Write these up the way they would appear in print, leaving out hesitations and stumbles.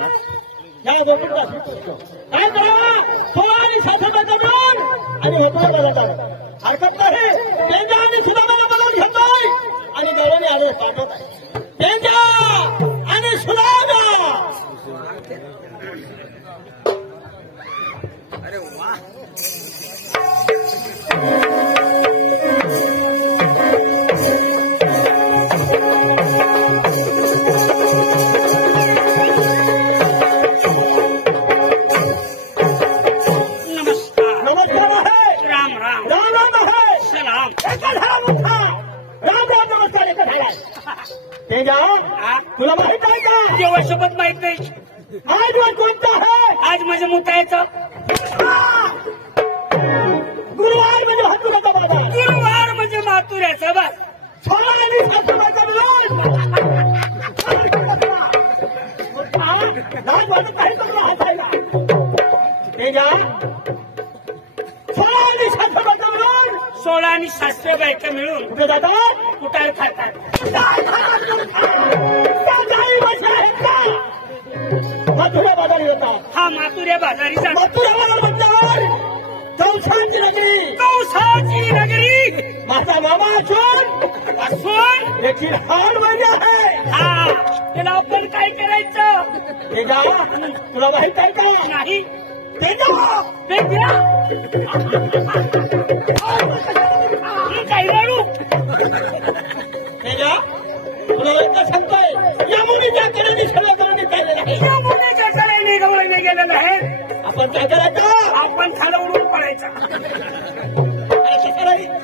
या जोपर्यंत काय करावा 16 आणि 66 मिळून आणि हेतूला बदलतात हरकत नाही त्यांच्या आणि सुदामाला बोलवून घेतोय आणि गौरवने आदेश पाठवत आहे त्यांच्या आणि सुदामा अरे वा तुला माहित आहे का देवासोबत माहित नाही आज वर कोणता आहे आज माझं मुतायचं गुरुवार म्हणजे हत्तुराचा बाजार गुरुवार म्हणजे मातुऱ्याचं बस 16 आणि 66 मिळून दात वाजत आहे तुला हसायला तेजा 16 आणि 66 मिळून 16 आणि 700 बायका मिळून कुठे जातात कुटाळ खातात मथुरा बाजारी होता हा मातुऱ्या बाजारी जातो मथुरा म्हटल्यावर कौसाची नगरी कौसाची नगरी माझा मामा असून देखील हार म्हणजे आहे हा त्याला आपण काय करायचं तेजा तुला माहित आहे का नाही तेजा वेगळ्या काय रडू तेजा तुला एकदा सांगतोय या मुलीच्या कडेने सगळं करून केलेलं आहे या मुलीच्या कडेने गवळणे गेलेलं आहे आपण काय करायचं आपण खाली उडून पडायचं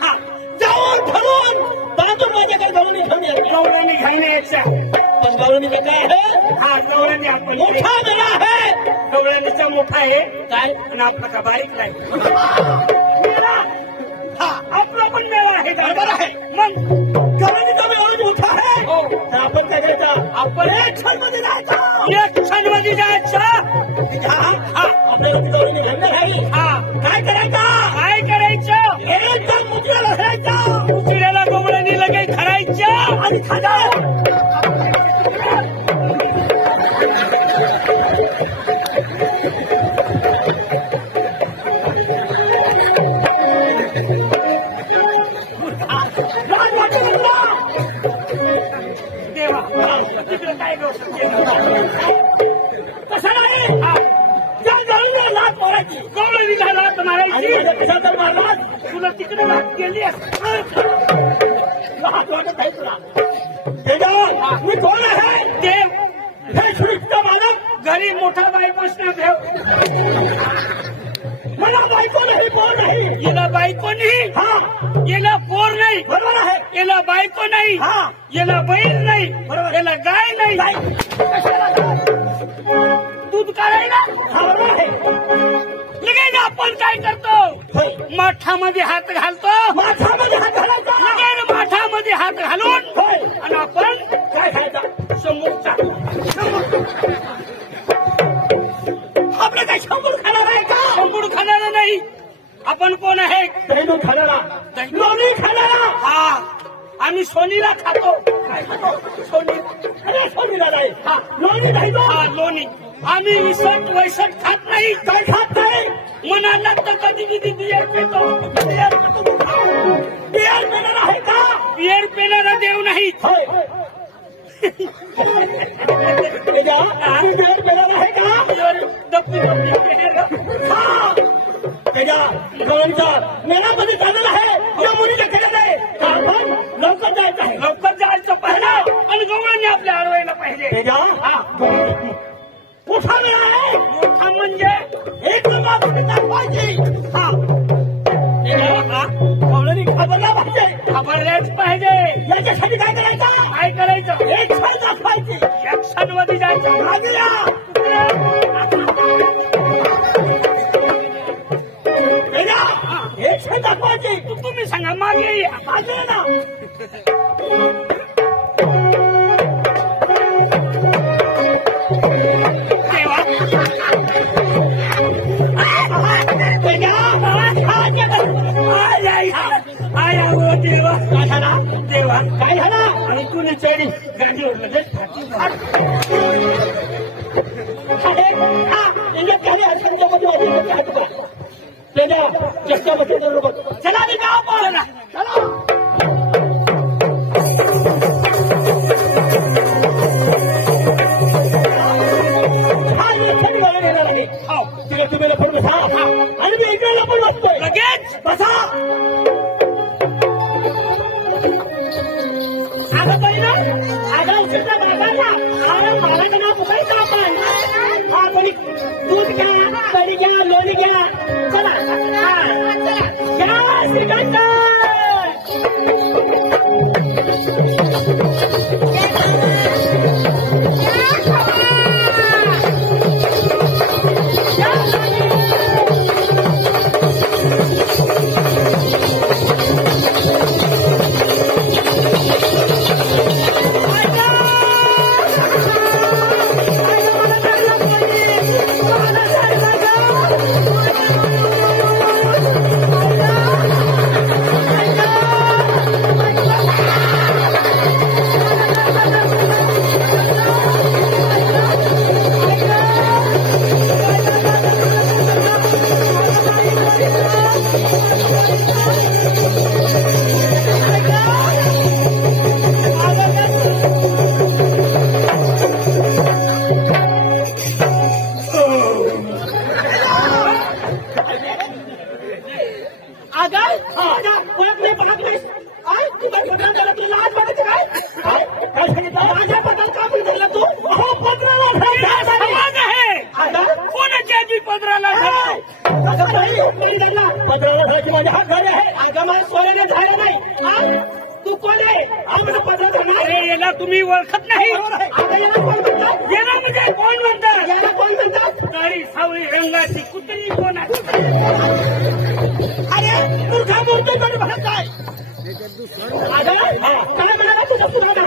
हा जाऊन ठरवून बाजून माझ्याकडे गवळणी घेऊन यायचं गवळणी घालण्याच्या पण गवळणीचं काय आहे हा गवळणी आपण मोठा मेळा आहे गवळणीचा मोठा आहे काय आणि आपला का बारीक नाही हा आपला पण मेळा आहे बरोबर आहे मग गवळणीचा मेळा मोठा आहे हो तर आपण काय करायचं आपण एक क्षणमध्ये जायचं एक क्षणमध्ये जायचं आपल्याला ती गवळणी घालणार आहे हा काय करायचं काय करायचं एकदम मुद्रेला घालायचं उशिराला गवळणी लगेच खरायचं आणि खाजा देवा तिकडे काय कसं नाही त्या गवळीला लाथ मारायची गवळणीला लाथ आणि मारायची कशा तर मारलास तुला तिकडे लाथ गेली लाथ वाटत आहे तुला तेजा मी कोण आहे देव हे श्रीचा मालक घरी मोठा बायकोसना ठेव मला बायको नाही पोर नाही याला बायको नाही हा याला पोर नाही बरोबर आहे याला बायको नाही हा याला बैल नाही बरोबर. याला गाय नाही कशाला दूध काढायला हा बरोबर आहे लगेच आपण काय करतो होय माठामध्ये हात घालतो माझ्यामध्ये हात घालायचा लगेच माठामध्ये हात घालून होय आणि आपण काय खायचा समोर टाकतो आपलं काय शंभर खाणार आहे का समोर खाणारा नाही आपण कोण आहे दहीदूध खाणारा लोणी खाणारा हा आम्ही सोनीला खातो काय खातो सोनी अरे सोनीला नाही हा लोणी दहीदूध हा लोणी आम्ही विसट वैसट खात नाही काय खात नाही मनाला तर कधी कधी बियर पितो बियर पेणार आहे का बियर पेणारा देव नाही होय तेजा तू बियर पेणार आहे का बियर दप्पी पेणारा. हा तेजा गवळणीचा मेळामध्ये चाललेला आहे या मुलीच्या खेळत आहे का आपण लवकर जायचं आहे लवकर जायचं पहिला आणि गवळणी आपल्या अडवायला पाहिजे तेजा हा मोठा मेळा आहे मोठा म्हणजे एक नंबर पाहिजे हा तेजा हा गवळणी खबरला पाहिजे खबरच पाहिजे याच्यासाठी काय करायचं काय करायचं एक क्षण पाहिजे ऍक्शन मध्ये जायचं मागे या तेजा एक क्षण पाहिजे तुम्ही सांगा मागे या पाहिजे ना देवा आया हो देवा काय झाला देवा काय झाला आणि कुणी चढी गाडीवर लगेच फाटी मारली. इंग्लिश काही असंख्यामध्ये वाजवण्याची हात तुला त्याच्या चष्टा बसवतो बरोबर चला मी गाव पाहला चला तुम्ही लपून बसा आणि मी इकडे लपून बसतोय लगेच बसा अगं पहिला अगं उशिरा बाजारला महाराजांना मुखायचं आपण हा कोणी दूध घ्या कढी घ्या लोणी घ्या चला घ्या श्रीकांत तुम्ही ओळखत नाही याला म्हणजे कोण म्हणतात याला कोण म्हणतात काळी सावळी रंगाची कुत्री कोण आहे अरे मूर्खा बोलतोय तरी म्हणत काय काय म्हणाला तुझा तुला काय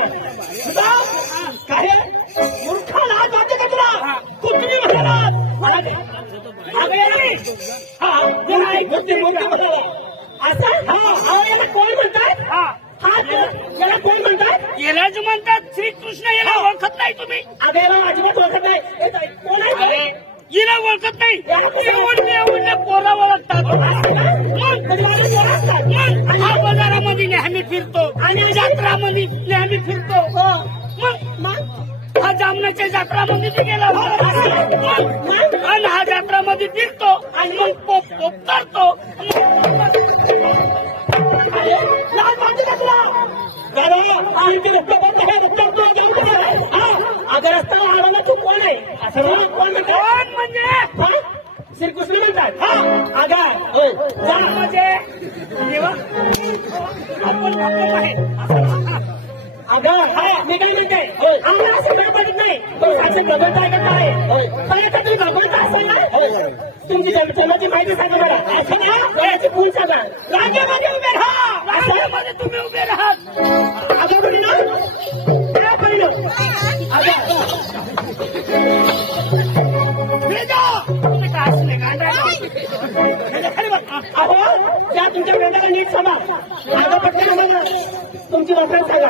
मूर्खा लाज वाटते का तुला कुत्री म्हणाला असं याला कोण म्हणतात याला कोण म्हणतात यालाच म्हणतात श्रीकृष्ण याला ओळखत नाही तुम्ही अगं याला अजिबात ओळखत नाही कोण आहे हिला ओळखत नाही एवढ्या पोरा ओळखतात हा बाजारामध्ये नेहमी फिरतो आणि जत्रामध्ये नेहमी फिरतो मग हा जामण्याच्या जत्रामध्ये बी गेला आणि हा जत्रामध्ये फिरतो आणि मग पोप करतो अगर रस्ता वाढवला तू कोण आहे असं कोण म्हणजे श्रीकृष्ण म्हणतात अगा म्हणजे आपण आहे अगं मी काय म्हणते आम्हाला असं गडबडीत नाही असं गडबड ऐकत आहे पण आता तुम्ही गडबडता असेल ना तुमची जन्माची माहिती सांगा मला असं ना वयाची पूल सांगा रांगेमध्ये उभे राहा रांगेमध्ये तुम्ही उभे राहा अगं कोणी ना काय परिलो तुम्ही काय असले अहो त्या तुमच्या वेळेला नीट सांगा माझं पटकन तुमची वापरण सांगा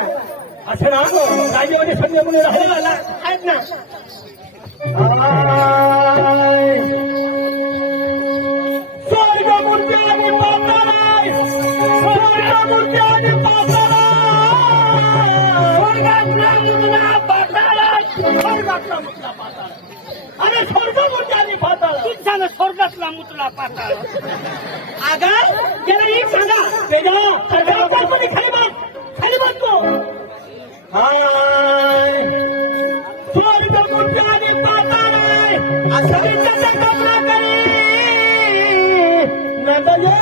असं ना राजेवाडी संजय म्हणून राहिला आहेत ना स्वर्गमूर्ती आणि पाताळ स्वर्गमूर्ती आणि पाताळ स्वर्गातला मुतला पाताळ स्वर्गातला मुतला पाताळ अरे स्वर्गमूर्ती आणि पाताळ तूच सांग स्वर्गातला मुतला पाताळ अगं त्याला एक सांगा वेगळा खाली बसतो स्वर्गमूर्ती आणि पाताळ असं विचार कमला करी नदयो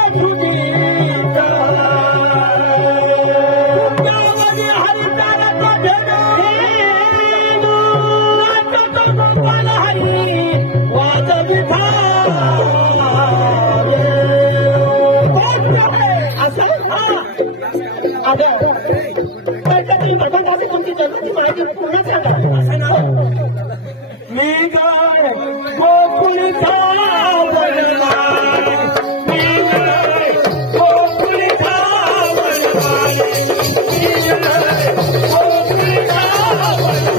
तुमची जन्माची माहिती पूर्ण सांगा असं ना मी गाय गोकुळचा वनला मी गाय गोकुळचा वनला मी गाय गोकुळचा वनला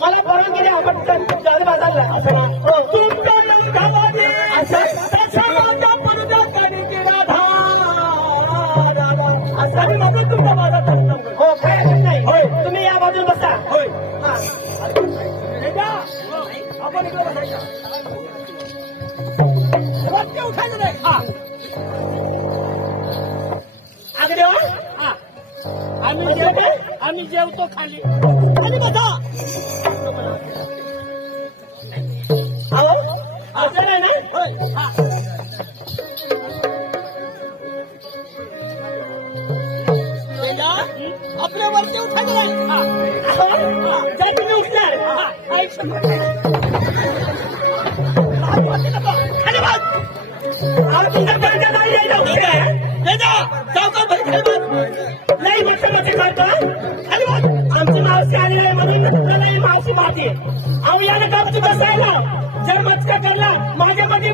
मला परवानगी द्या आपण जाणे बाजारला असं तुमच्या लंकामध्ये माझ्या पुरुषा कणिकी राधा असं मी बाबा तुमचा बाजार हो काय नाही होय तुम्ही या बाजूला बसा होय आपण इकडे बसायचं वाक्य उठायचं नाही हा आगडे हो हा आम्ही जेवतो खाली खाली बसा अहो असं नाही ना हा आपल्या वरती उठायचं नाही जर तुम्ही उठणार नाही मच्छी करतो आमची मावशी आलेली आहे म्हणून तुला मावशी माती अहो याने गावची बसायला जर मचका करला माझ्यामध्ये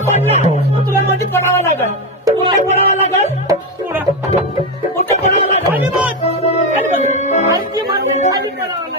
पडला तर तुला मध्ये पडावा लागल तुला पडावा लागल कुठे पडावं लागल आणखी माती खाली पडावं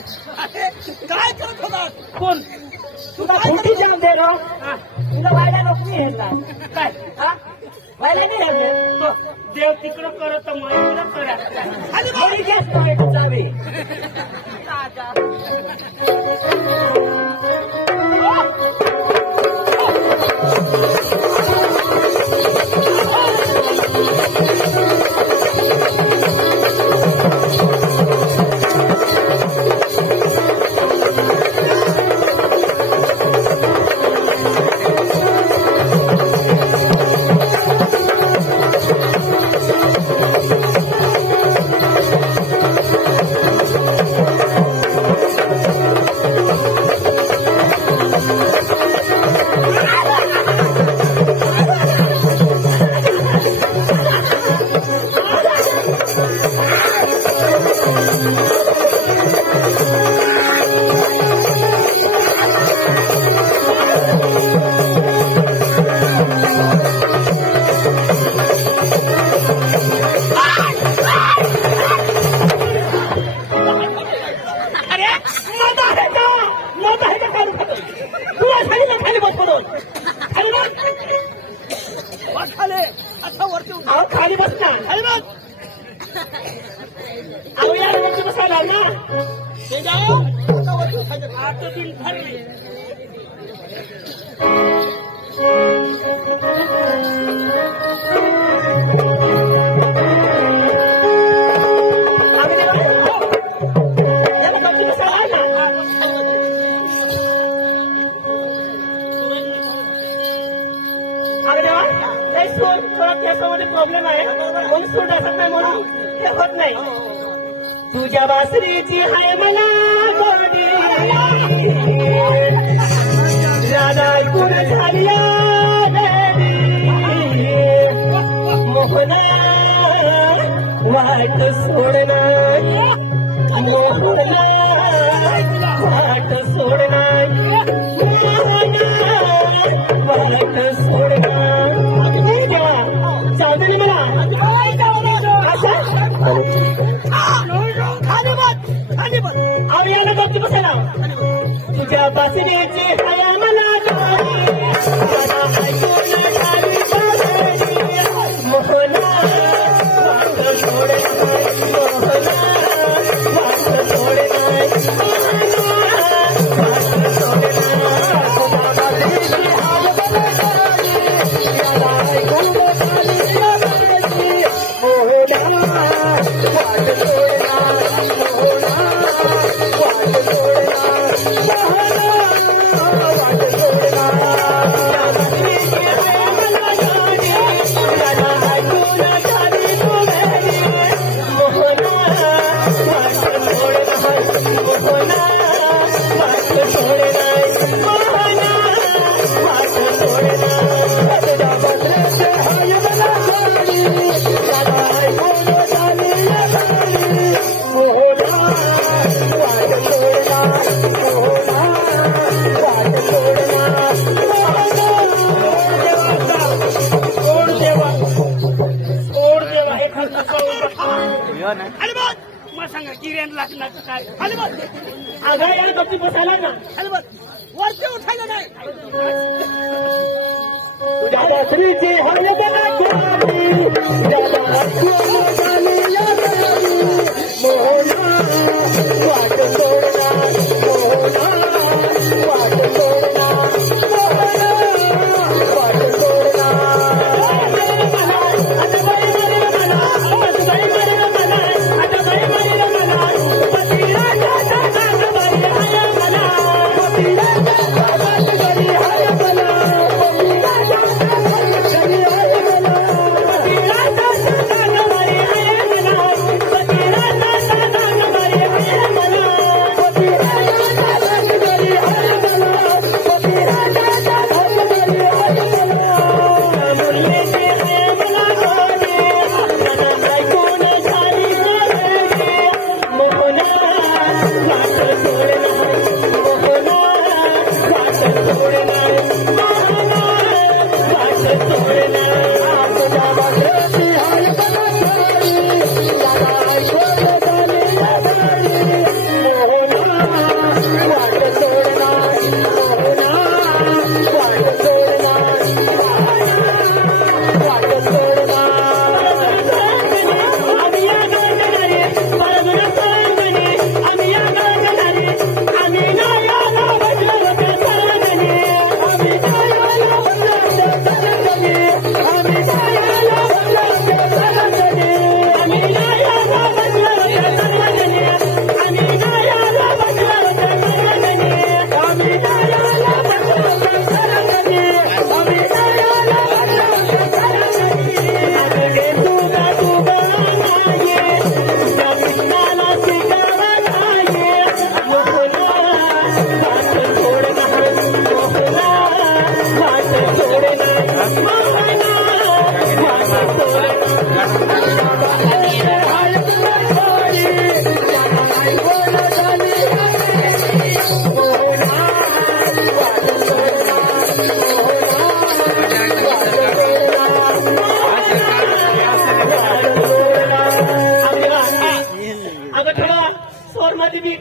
काय करत होता कोण तुला खोटी जन्म दे रो तुला व्हायला नको काय हा व्हायला नाही लागले देव तिकडं करत मला करा खाली गॅस चावी हात बिन भरले थोडा केसामध्ये प्रॉब्लेम आहे म्हणून सूट असत नाही म्हणून हे होत नाही तुझ्या बासरीची हाय मला गोडी राधा ऐकून झाली मोहना वाट सोडणार मोहना वाट सोडणार वाट सोडणार चालते मला याला गप्ती बसायला तुझ्या बासरीची हाय मला मोहना वाट सांगा किरण लागणार काय आगा याला गप्ती बसायला ना वरती उठायला नाही तुझ्या बासरीची मोहना वाट सोडणार मोहना वाट सोडणार वाट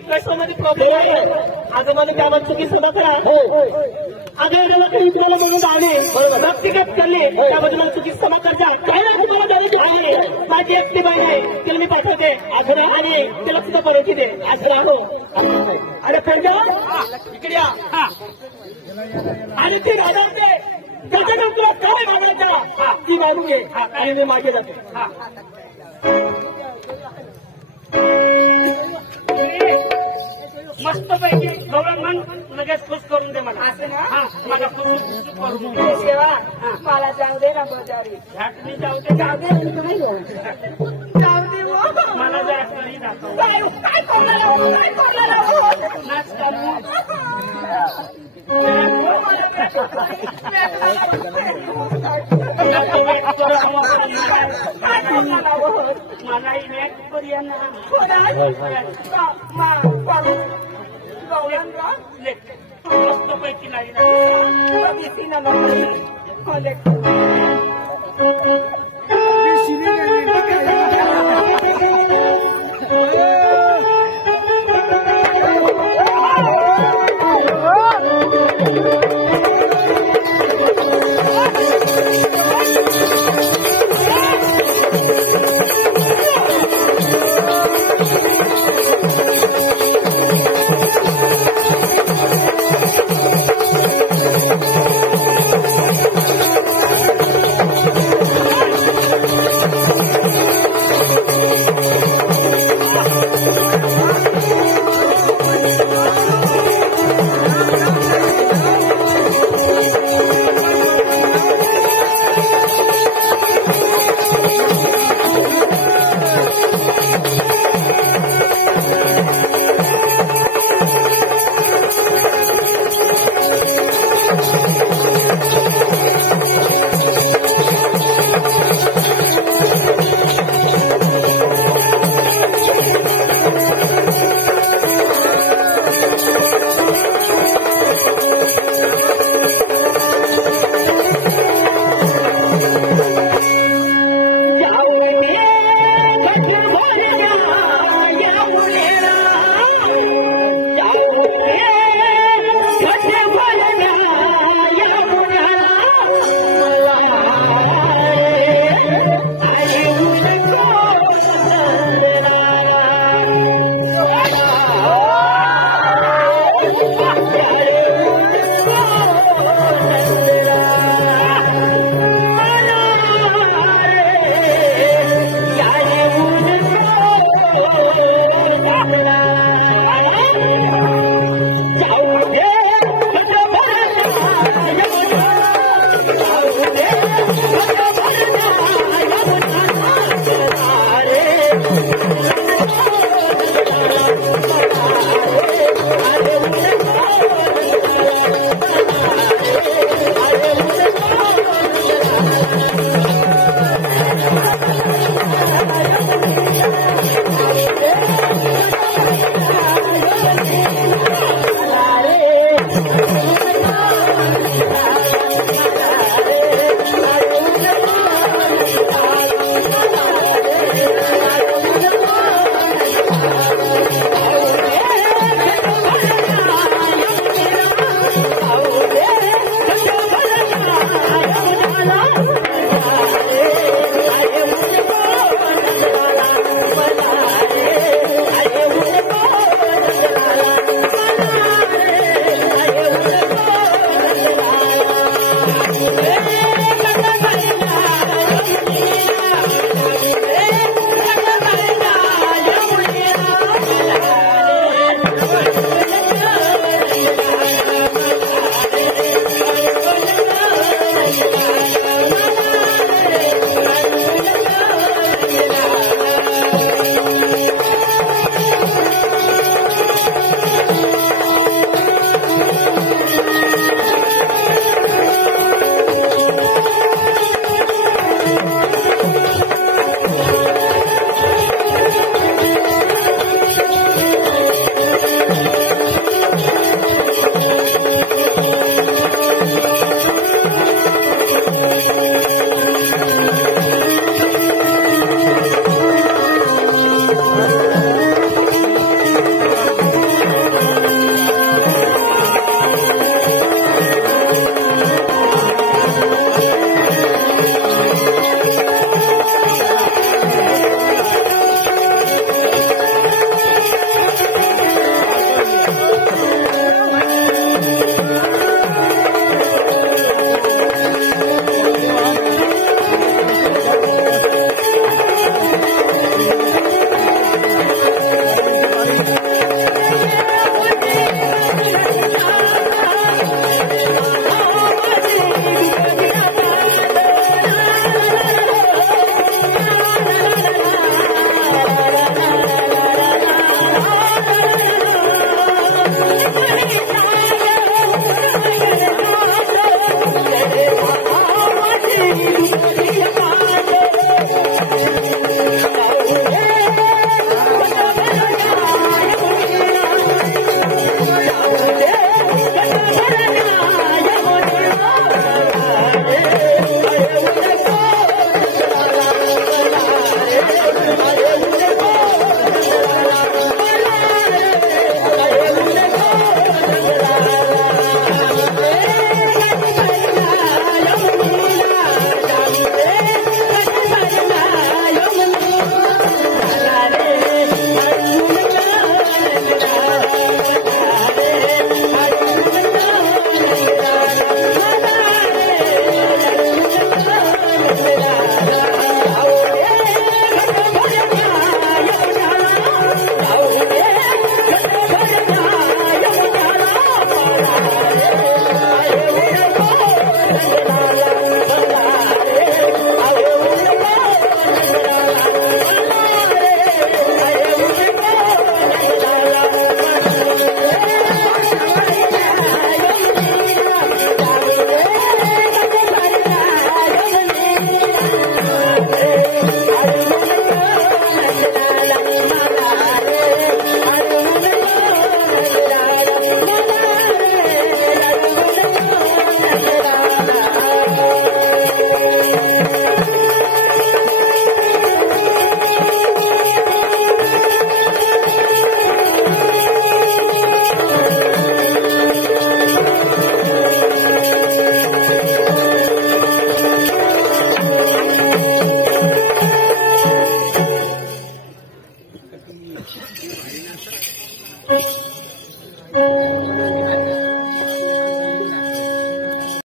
पैशामध्ये प्रॉब्लेम आहे आगमन कामात चुकी सभा करा आगे काही इकडे म्हणून आवडे व्यक्तिगत करले त्याबद्दल चुकी सभा करजा काय तुम्हाला द्यायची आहे नाही माझी एकटी बाई आहे तिला मी पाठवते असं आणि तिला सुद्धा परवानगी दे असं राहो अरे पंजा इकडे या आणि ती राजावते त्याच्याकडून तुला काय मागायचा ती मागून घे आणि मी मागे जाते मस्त पैकी गौरव लगेच खुश करून दे मला असं ना मला खुश करून दे सेवा मला जाऊ दे ना बजावरी झाटणी जाऊ दे जाऊ दे जाऊ दे मला जरा करी दाखव काय करणार नाच करू मलाही नेट पर्यंत मस्त पैकी नाही